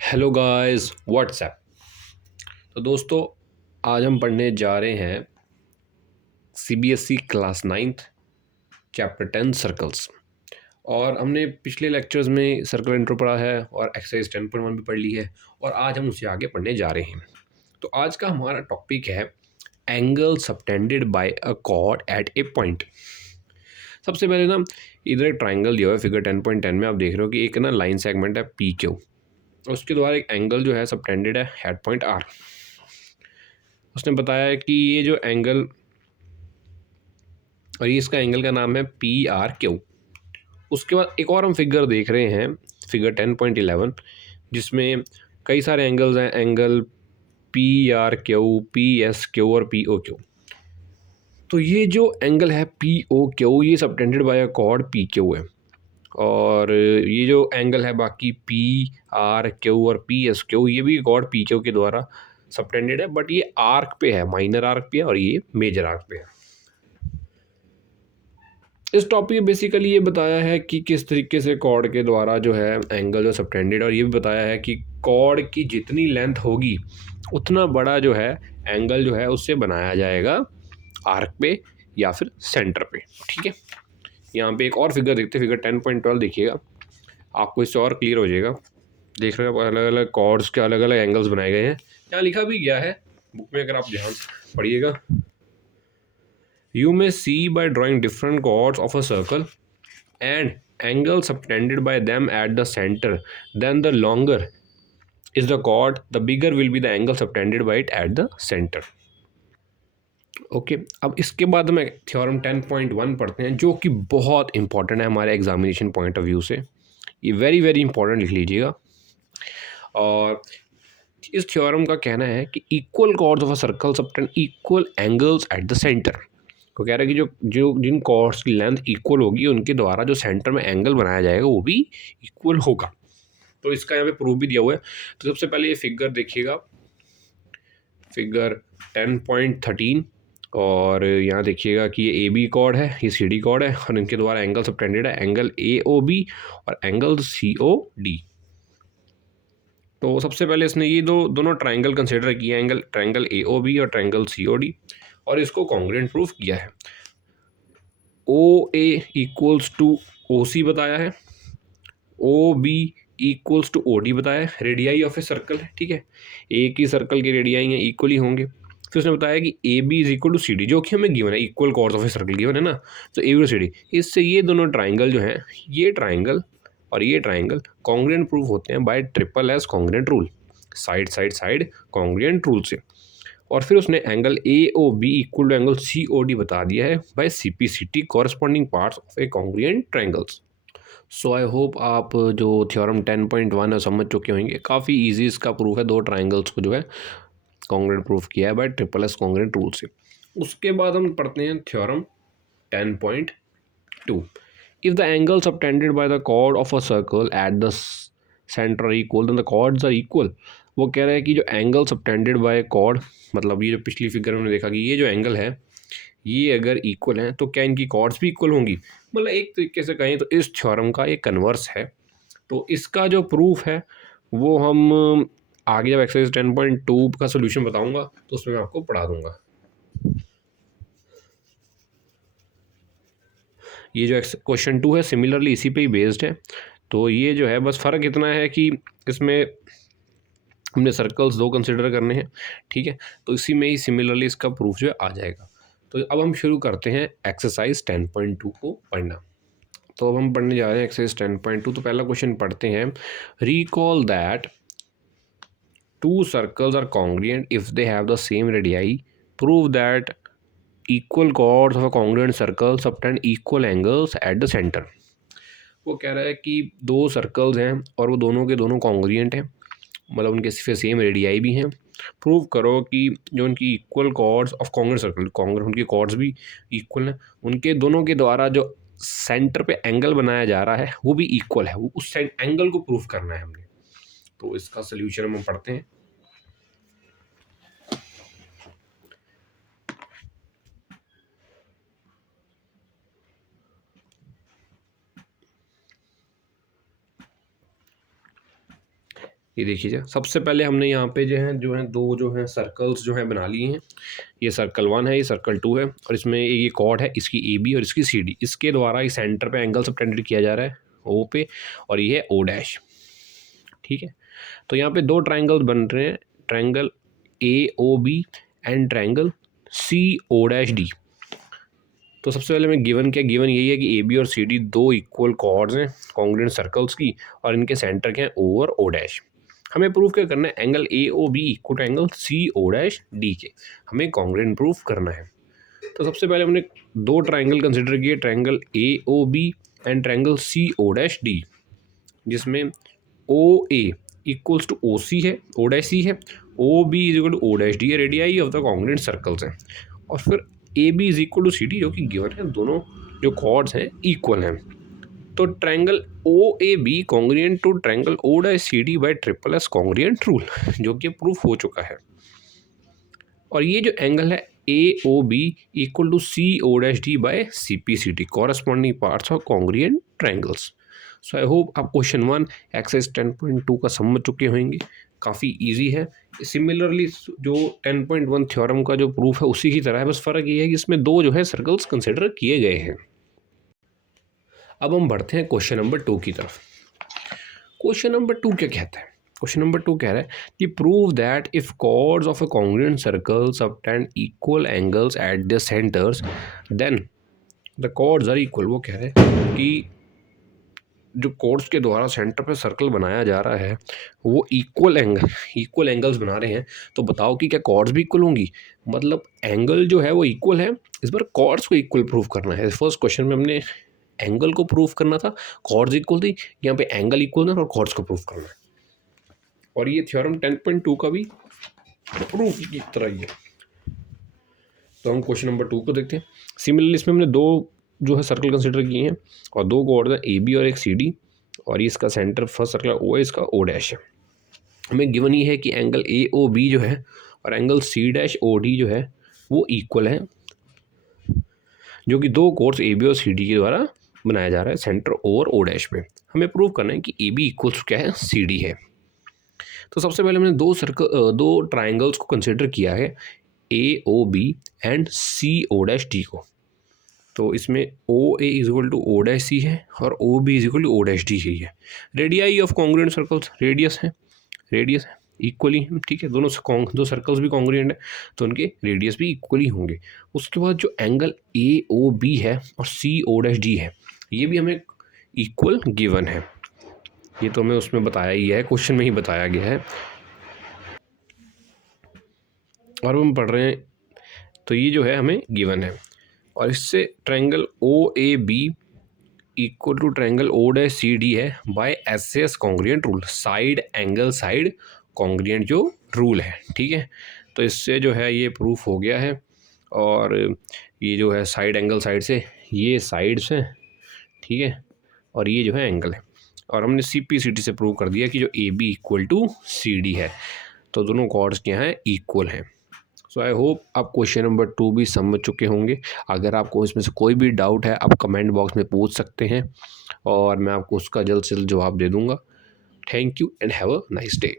Hello guys WhatsApp. तो दोस्तों, आज हम पढ़ने जा रहे हैं CBSE class ninth chapter 10 circles. और हमने पिछले लेक्चर्स में सर्कल इंट्रो पढ़ा है और एक्सरसाइज 10.1 भी पढ़ ली है और आज हम उसे आगे पढ़ने जा रहे हैं। तो आज का हमारा टॉपिक है angle subtended by a chord at a point. सबसे पहले ना, इधर एक ट्राइंगल दिया हुआ है फिगर 10.10 में। आप देख रहे हो कि एक ना लाइन सेगमेंट है पी क्यू, उसके द्वारा एक एंगल जो है सबटेंडेड है एट पॉइंट आर। उसने बताया है कि ये जो एंगल और ये इसका एंगल का नाम है पी आर क्यू। उसके बाद एक और हम फिगर देख रहे हैं, फिगर 10.11, जिसमें कई सारे एंगल्स हैं, angle P R Q, P S Q और पी ओ क्यू। तो ये जो एंगल है पी ओ क्यू, ये subtended by a cord P Q है। और ये जो एंगल है बाकी पी आर क्यू और पी एस क्यू, ये भी कॉर्ड पी क्यू के द्वारा सबटेंडेड है, बट ये आर्क पे है, माइनर आर्क पे है और ये मेजर आर्क पे है। इस टॉपिक में बेसिकली ये बताया है कि किस तरीके से कॉर्ड के द्वारा जो है एंगल जो सबटेंडेड, और ये भी बताया है कि कॉर्ड की जितनी लेंथ होगी उतना बड़ा जो है एंगल जो है उससे बनाया जाएगा आर्क पे या फिर सेंटर पे। ठीक है, यहाँ पे एक और फिगर देखते हैं, फिगर 10.12 देखिएगा, आपको इससे और क्लियर हो जाएगा। देख रहे हो अलग अलग कॉर्ड्स के अलग अलग एंगल्स बनाए गए हैं। यहाँ लिखा भी गया है बुक में, अगर आप ध्यान से पढ़िएगा। You may see by drawing different chords of a circle and angle subtended by them at the center. Then the longer is the chord, the bigger will be the angle subtended by it at the center. Okay अब इसके बाद हम theorem 10.1 पढ़ते हैं, जो कि बहुत important है हमारे एग्जामिनेशन पॉइंट ऑफ व्यू से। ये वेरी वेरी इंपॉर्टेंट लिख लीजिएगा। और इस थ्योरम का कहना है कि equal chords of a circle subtend equal angles at the centre. तो कह रहा है कि जो जो जिन कॉर्ड्स की लेंथ इक्वल होगी उनके द्वारा जो सेंटर में एंगल बनाया जाएगा वो भी इक्वल होगा। तो इसका यहाँ पे प्रूफ भी दिया हुआ है। तो सबसे पहले ये फिगर देखिएगा, फिगर 10.13, और यहाँ देखिएगा कि ये ए बी कॉर्ड है, ये सी डी कॉर्ड है, और इनके द्वारा एंगल सबटेंडेड है, एंगल ए ओ बी और एंगल सी ओ डी। तो सबसे पहले इसने ये दोनों ट्राइंगल कंसिडर किया, angle triangle A O B और ट्राइंगल सी ओ डी, और इसको कॉन्ग्रुएंट प्रूफ किया है। ओ ए इक्वल्स टू ओ सी बताया है, O B equals to O D बताया है, रेडियाई ऑफ ए सर्कल है। ठीक है, एक ही सर्कल के रेडियाई हैं, इक्वली होंगे। फिर उसने बताया कि A B is equal to C D, जो कि हमें गिवन है, equal chords of a circle given है ना। तो ए बी और सी डी, इससे ये दोनों ट्राइंगल जो हैं, ये ट्राइंगल और ये ट्राइंगल कॉन्ग्रुएंट प्रूफ होते हैं by triple S congruent rule, side side side congruent rule से। और फिर उसने angle A O B equal to angle C O D बता दिया है by C P C T, corresponding parts of a congruent triangles. So I hope आप जो theorem 10.1 है समझ चुके होंगे। काफ़ी इजी इसका प्रूफ है, दो ट्राइंगल्स को जो है कॉन्ग्रुएंट प्रूफ किया है by triple S congruent rule से। उसके बाद हम पढ़ते हैं theorem 10.2। If the angle subtended by the chord of a circle at the centre are equal, then the chords are equal. वो कह रहा है कि जो एंगल सबटेंडेड बाय कॉर्ड, मतलब ये जो पिछली फिगर में हमने देखा कि ये जो एंगल है ये अगर इक्वल है तो क्या इनकी कॉर्ड्स भी इक्वल होंगी। मतलब एक तरीके से कहें तो इस थ्योरम का एक कन्वर्स है। तो इसका जो प्रूफ है वो हम आगे जब एक्सरसाइज 10.2 का सोल्यूशन बताऊंगा तो उसमें मैं आपको पढ़ा दूंगा। ये जो क्वेश्चन 2 है सिमिलरली इसी पे ही बेस्ड है। तो ये जो है बस फ़र्क इतना है कि इसमें हमने सर्कल्स दो कंसिडर करने हैं। ठीक है, तो इसी में ही सिमिलरली इसका प्रूफ जो है आ जाएगा। तो अब हम शुरू करते हैं एक्सरसाइज 10.2 को पढ़ना। तो अब हम पढ़ने जा रहे हैं एक्सरसाइज 10.2। तो पहला क्वेश्चन पढ़ते हैं, recall that two circles are congruent if they have the same radii, prove that equal chords of a congruent circle subtend equal angles at the centre. वो कह रहा है कि दो सर्कल्स हैं और वो दोनों के दोनों कॉन्ग्रुएंट हैं, मतलब उनके सेम रेडियाई भी हैं। प्रूव करो कि जो उनकी equal chords of congruent circle, congruent उनकी कॉर्ड्स भी इक्वल हैं, उनके दोनों के द्वारा जो सेंटर पे एंगल बनाया जा रहा है वो भी इक्वल है। वो उस एंगल को प्रूफ करना है हमने। तो इसका सोल्यूशन हम पढ़ते हैं। ये देखिए सबसे पहले हमने यहाँ पे जो है दो जो है सर्कल्स जो है बना लिए हैं। ये सर्कल 1 है, ये सर्कल 2 है, और इसमें ये कॉर्ड है, इसकी AB और इसकी CD। इसके द्वारा इस सेंटर पे एंगल सबटेंडेड किया जा रहा है O पे, और ये है O डैश। ठीक है, तो यहाँ पे दो ट्राइंगल बन रहे हैं, triangle AOB and triangle CO'D। तो सबसे पहले मैं गिवन यही है कि AB और CD दो इक्वल कॉर्ड्स हैं कॉन्ग्रुएंट सर्कल्स की, और इनके सेंटर क्या है O और O डैश। हमें प्रूफ क्या करना है, angle AOB equal to angle CO'D के हमें कॉन्ग्रुएंट प्रूफ करना है। तो सबसे पहले हमने दो ट्राइंगल कंसिडर किए, triangle AOB and triangle CO'D, जिसमें OA इक्वल्स टू OC है, OC है, OB is equal to O'D है, radii of the congruent circles हैं, और फिर AB is equal to CD जो कि गिवन है, दोनों जो कॉर्ड्स हैं इक्वल हैं। तो triangle OAB congruent to triangle O'CD by triple S congruent rule, जो कि प्रूफ हो चुका है। और ये जो एंगल है AOB equal to CO'D by CPCD, corresponding parts of congruent triangles. So I hope आप क्वेश्चन 1 एक्सरसाइज 10.2 का समझ चुके होंगे, काफ़ी इजी है। सिमिलरली जो 10.1 थ्योरम का जो प्रूफ है उसी की तरह है, बस फ़र्क ये है कि इसमें दो जो है सर्कल्स कंसिडर किए गए हैं। अब हम बढ़ते हैं क्वेश्चन नंबर 2 की तरफ। क्वेश्चन नंबर 2 क्या कहता है? क्वेश्चन नंबर 2 कह रहा है कि prove that if chords of a congruent circle subtend equal angles at the centres then the chords are equal. वो कह रहे हैं कि जो कॉर्ड्स के द्वारा सेंटर पे सर्कल बनाया जा रहा है वो इक्वल एंगल्स बना रहे हैं, तो बताओ कि क्या कॉर्ड्स भी इक्वल होंगी। मतलब एंगल जो है वो इक्वल है, इस बार कॉर्ड्स को इक्वल प्रूव करना है। फर्स्ट क्वेश्चन में हमने एंगल को प्रूव करना था, कॉर्ड्स इक्वल थी, यहाँ पे एंगल इक्वल है और कॉर्ड्स को प्रूव करना है। और ये थ्योरम 10.2 का भी प्रूफ की तरह ही है। तो हम क्वेश्चन नंबर 2 को देखते हैं। सिमिलरली इसमें हमने दो जो है सर्कल कंसिडर किए हैं और दो कॉर्ड है AB और एक CD, और इसका सेंटर फर्स्ट सर्कल O है, इसका O डैश है। हमें गिवन ये है कि एंगल AOB जो है और एंगल C'OD जो है वो इक्वल है, जो कि दो कोर्स AB और CD के द्वारा बनाया जा रहा है सेंटर O और O डैश पे। हमें प्रूव करना है कि AB इक्वल्स क्या है, CD है। तो सबसे पहले हमने दो ट्राइंगल्स को कंसिडर किया है, AOB एंड CO'D को। तो इसमें OA is equal to O'C है और OB is equal to O'D ही है। Radii of congruent circles, radius है इक्वली, ठीक है, दो सर्कल्स भी कॉन्ग्रुएंट है तो उनके रेडियस भी इक्वली होंगे। उसके बाद जो एंगल AOB है और CO'D है ये भी हमें इक्वल गिवन है, ये तो हमें उसमें बताया ही है, क्वेश्चन में ही बताया गया है। और हम पढ़ रहे हैं तो ये जो है हमें गिवन है, और इससे triangle OAB equal to triangle O'CD है by SAS congruent rule, side angle side congruent जो रूल है, ठीक है। तो इससे जो है ये प्रूफ हो गया है, और ये जो है साइड एंगल साइड से ये साइड्स हैं, ठीक है, और ये जो है एंगल है, और हमने CPCD से प्रूव कर दिया कि जो AB इक्वल टू CD है, तो दोनों कॉर्ड्स क्या हैं, इक्वल हैं। सो आई होप आप क्वेश्चन नंबर 2 भी समझ चुके होंगे। अगर आपको इसमें से कोई भी डाउट है आप कमेंट बॉक्स में पूछ सकते हैं और मैं आपको उसका जल्द से जल्द जवाब दे दूंगा। Thank you and have a nice day.